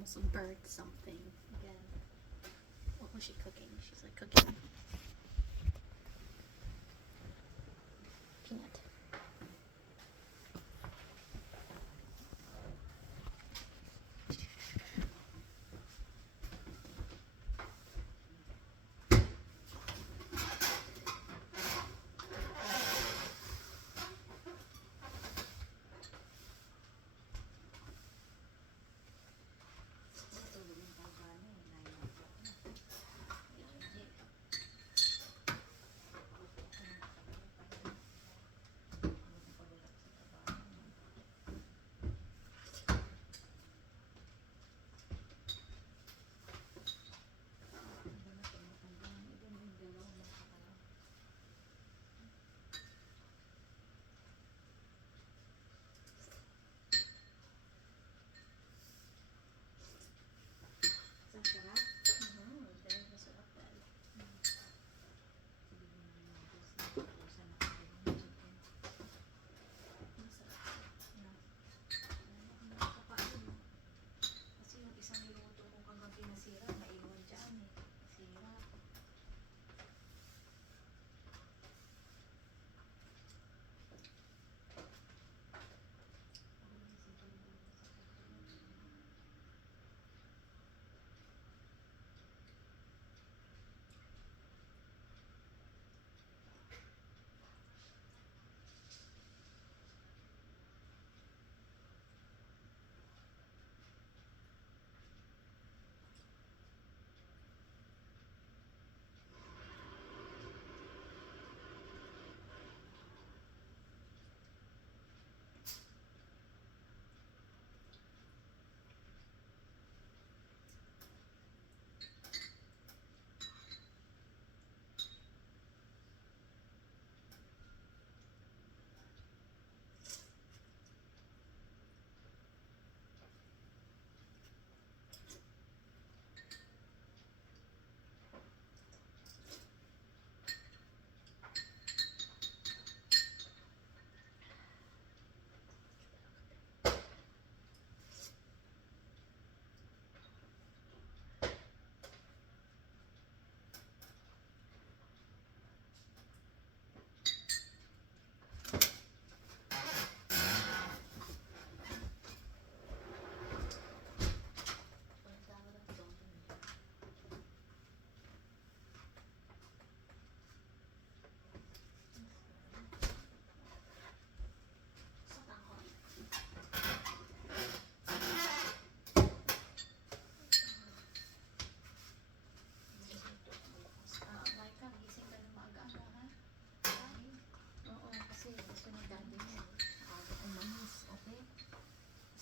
almost burnt something. Again. What was she cooking? She's like cooking. Can't.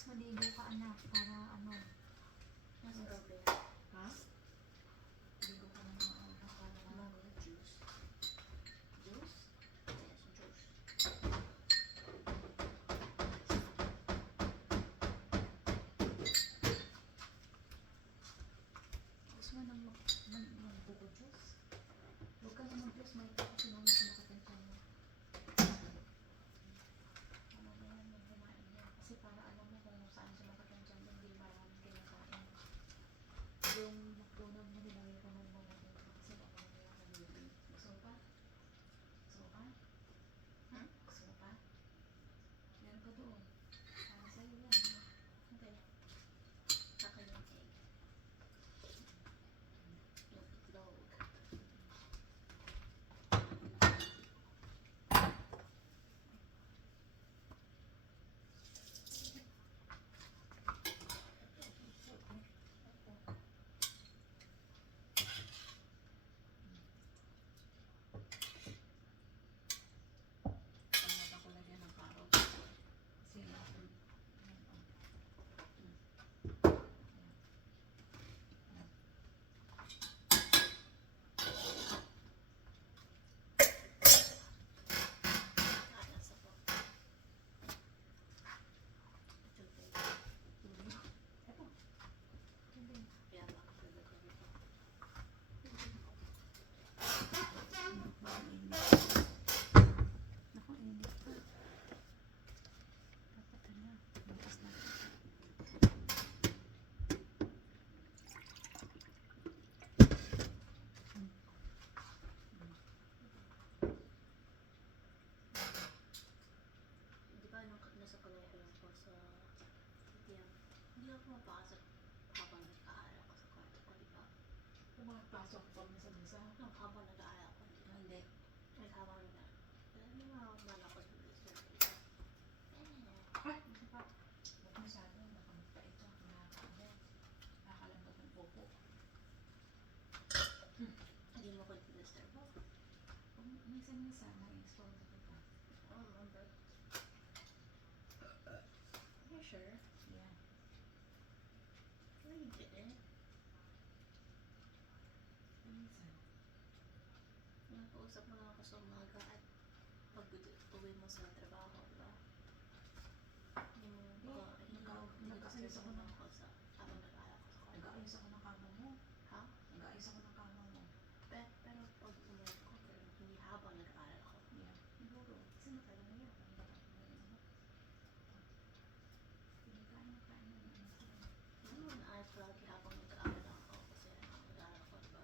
Maligo ka anak para ano? Ano problema? Ha? Maligo ka na maaga para Mango juice. juice? Yes, juice. Gusto mo nang magbuko juice? Huwag ka naman juice, may ito kasi naman sumakit ang mo. Ano na yan, may kumain yan. Kasi para alam mo kung saan sumakit ang tiyan mo, hindi maraming kinakain. Yung ako pumapasok habang nag-aaral ako sa kwarto ko, di ba? Pumapasok pa minsan-minsan. No, habang nag-aaral ako, di ba? Hindi. Like, habang alam mo mga wala ko sa mister, di ba? Ay, hindi pa. Ba't masyado? Nakamagpa ito. Nakakaano. Nakakalambot ng popo. Hindi mo ko disturb mo. Minsan-minsan, na-install ko ito. I don't remember. You sure? Yeah. No, you didn't. Minsan. Nakausap mo lang ako sa umaga at pag uwi mo sa trabaho, di ba? Hindi mo nag-aayos ako ng ako sa habang nag-aaral ako sa kwarto. Nag-aayos ako ng kama mo. Ha? Nag-aayos ako ng kama mo. Pero pag umuwi ko, pero hindi habang nag-aaral ako. Yeah. Siguro. Kasi matagal na yan. Hindi kain na kain na naman sila. Ano mo na lagi habang nag-aaral ako kasi nag-aaral ako, di ba?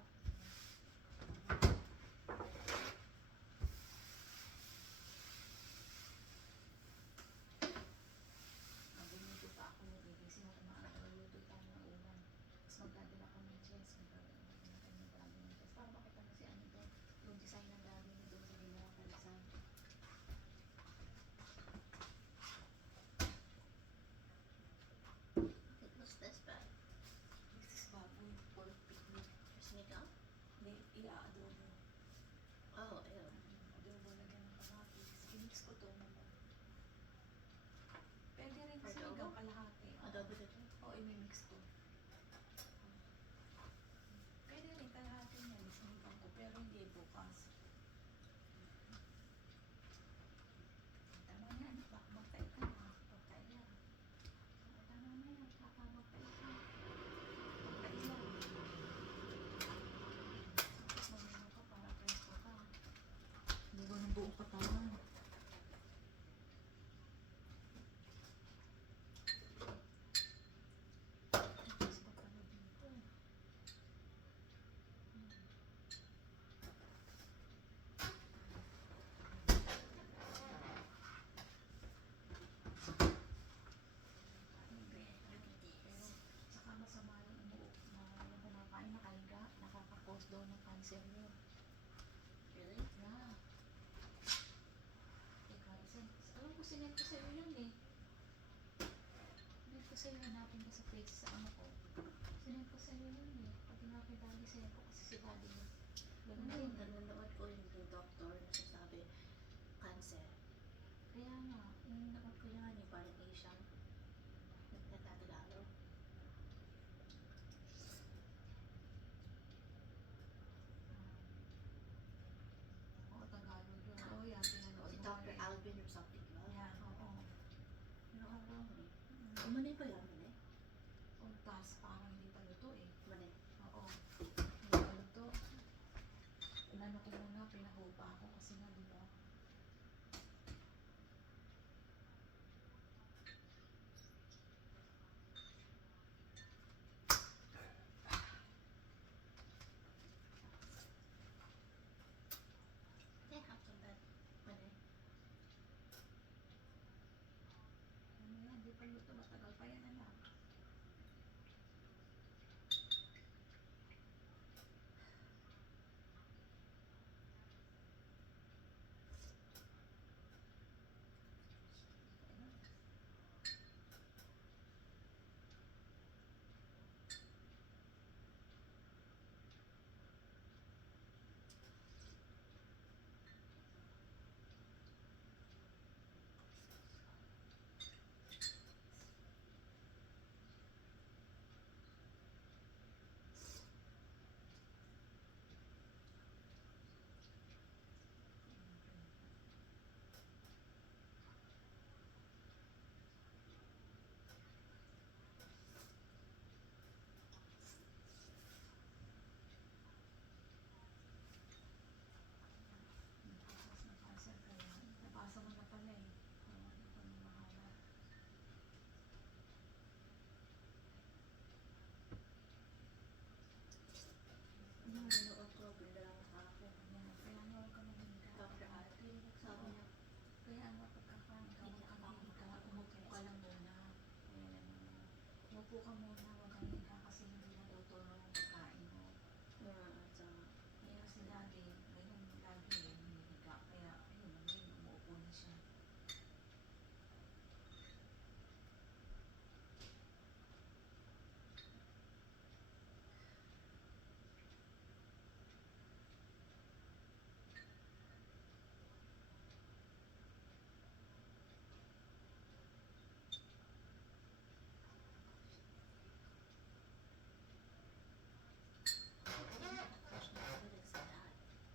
Nagluluto pa ako. Gigising ako maaga. Nagluluto pa ako ng ulam. Tapos magdadala ako ng chess. Magdadala ako ng dami ng chess. Para makita mo si ano doon. Yung design ng dami niya doon sa ginawa palisan. What's this bag? This is baboy for picnic. Sinigang? Hindi, i-adobo. Oh, ew. Adobo lagyan ng kamatis. I-mix ko to naman. Pwede rin For sinigang adobo? kalahati. Adobo dito? Oo, i-mix ko. Pwede rin kalahati niya. Sinigang ko. Pero hindi bukas. Tama na. Magkait ka na. Magkait na. Tama na yan. Magkait ka. Magkait lang. Tapos mamino ka para presko ka. Hindi ko ng buong katawan. Tapos pa pala dito. Pero saka masama yung umuok na yung kumakain nakahiga, nakaka-cause daw ng cancer yun. Really? Yeah. Teka, alam ko sinend ko sa'yo yun eh. Sinend ko sa'yo, hanapin ko sa face sa ano ko. Sinend ko sa'yo yun eh. Pag hinapin dali sa'yo ko kasi si daddy mo. Ganun din. Nanonood ko yung doctor na sasabi, cancer. Kaya nga, Nanonood ko yan, yung parang Asian. Nagtatalalo. oo, Tagalog yun. Oo, yan, pinanood Si mo Dr. nga eh. Alvin or something, ba? Yan, oo. Nakakaroon eh. Umanay ba yan? Umanay? O, tas parang hindi pa luto eh. Umanay. Oo. Hindi pa luto. Inano ko muna, pinahupa ako kasi nga, di ba? They have some bad. Umanay. Ano yan, di pa luto, matagal pa yan anak. Upo ka muna, huwag kang higa kasi hindi na daw to ang pagkain mo. So, Kaya si daddy, ngayon lagi hinihiga. Kaya ayun, ngayon umuupo na siya. what is that?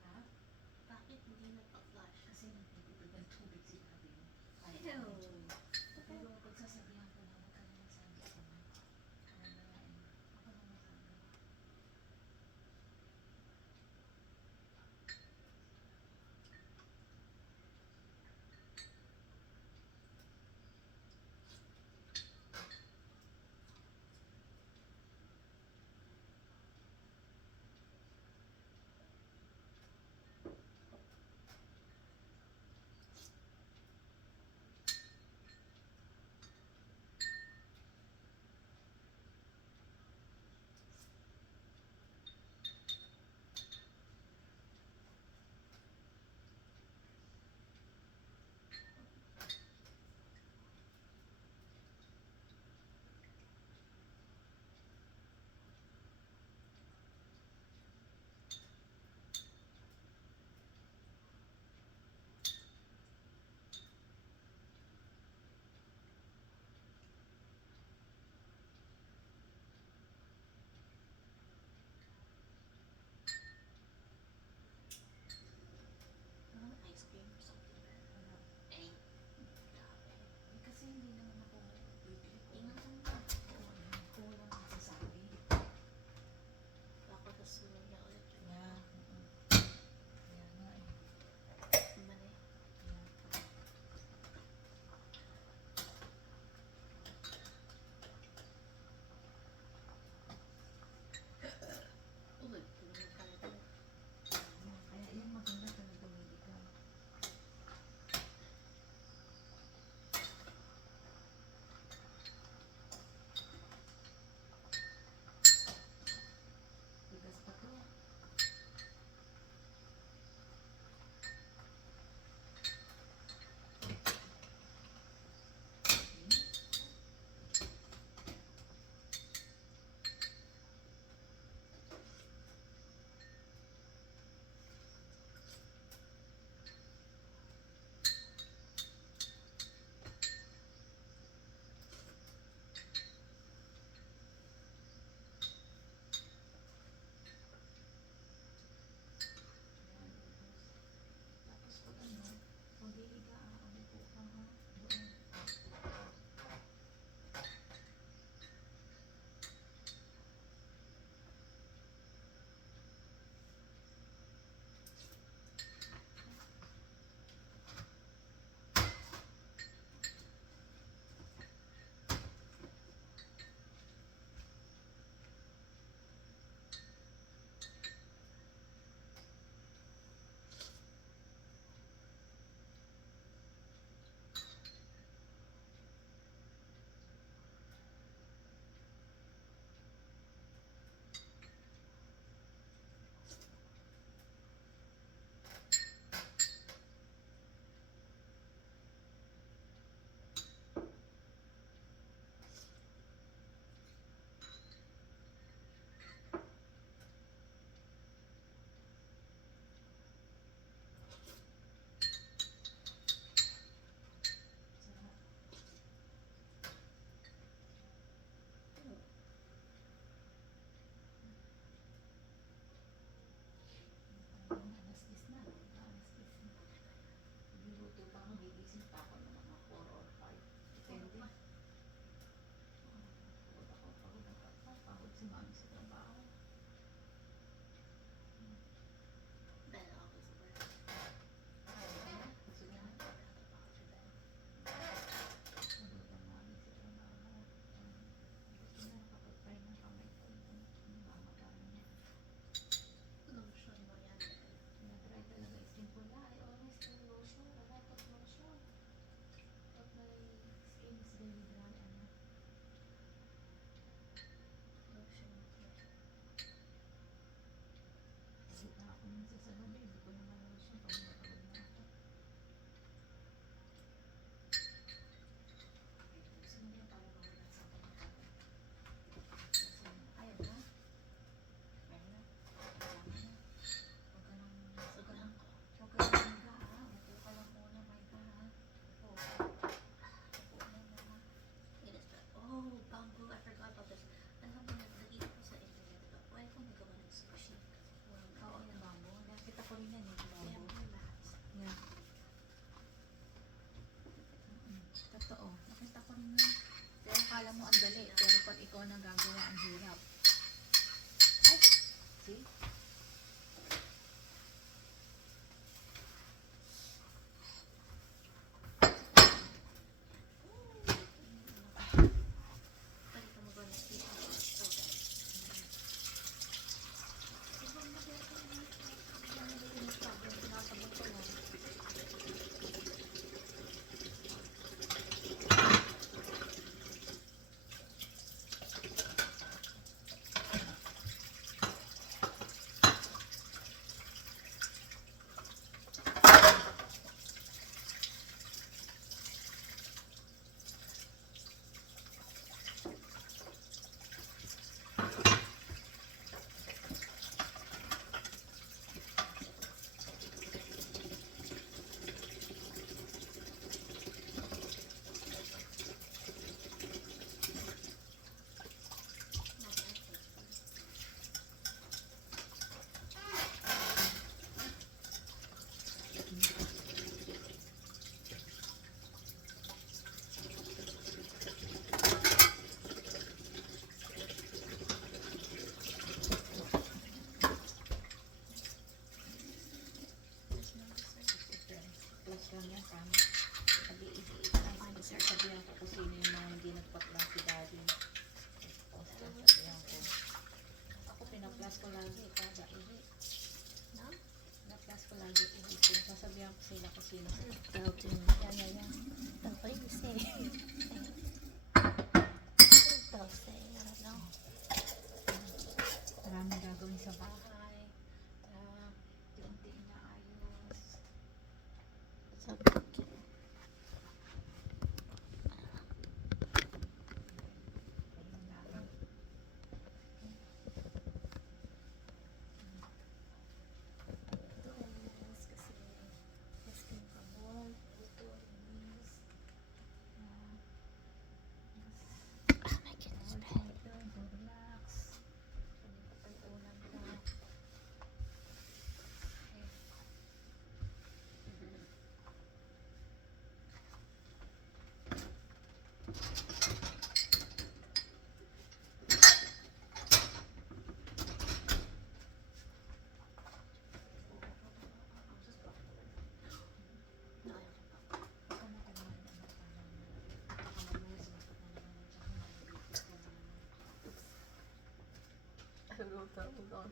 Luto, udon.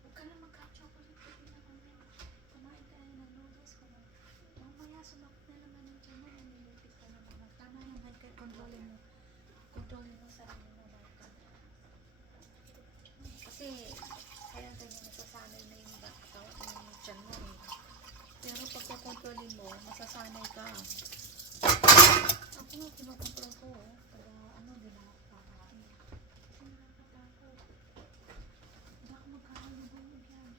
Huwag ka na magka-chocolate kasi na kami. Kumain tayo ng noodles ko. Mamaya sumakit na naman yung tiyan mo. Nanilipit ka na naman. Tama yung head controlin mo. Controlin mo sarili mo. Kasi kaya ganyan nasasanay na yung katawan yung tiyan mo eh. Pero pagkakontrolin mo, masasanay ka. Ako nga, kinokontrol ko oh. Kaya ano, di na ako kakain. Kasi nakakatakot. Hindi ako magkakalubog yan.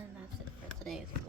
And that's it for today.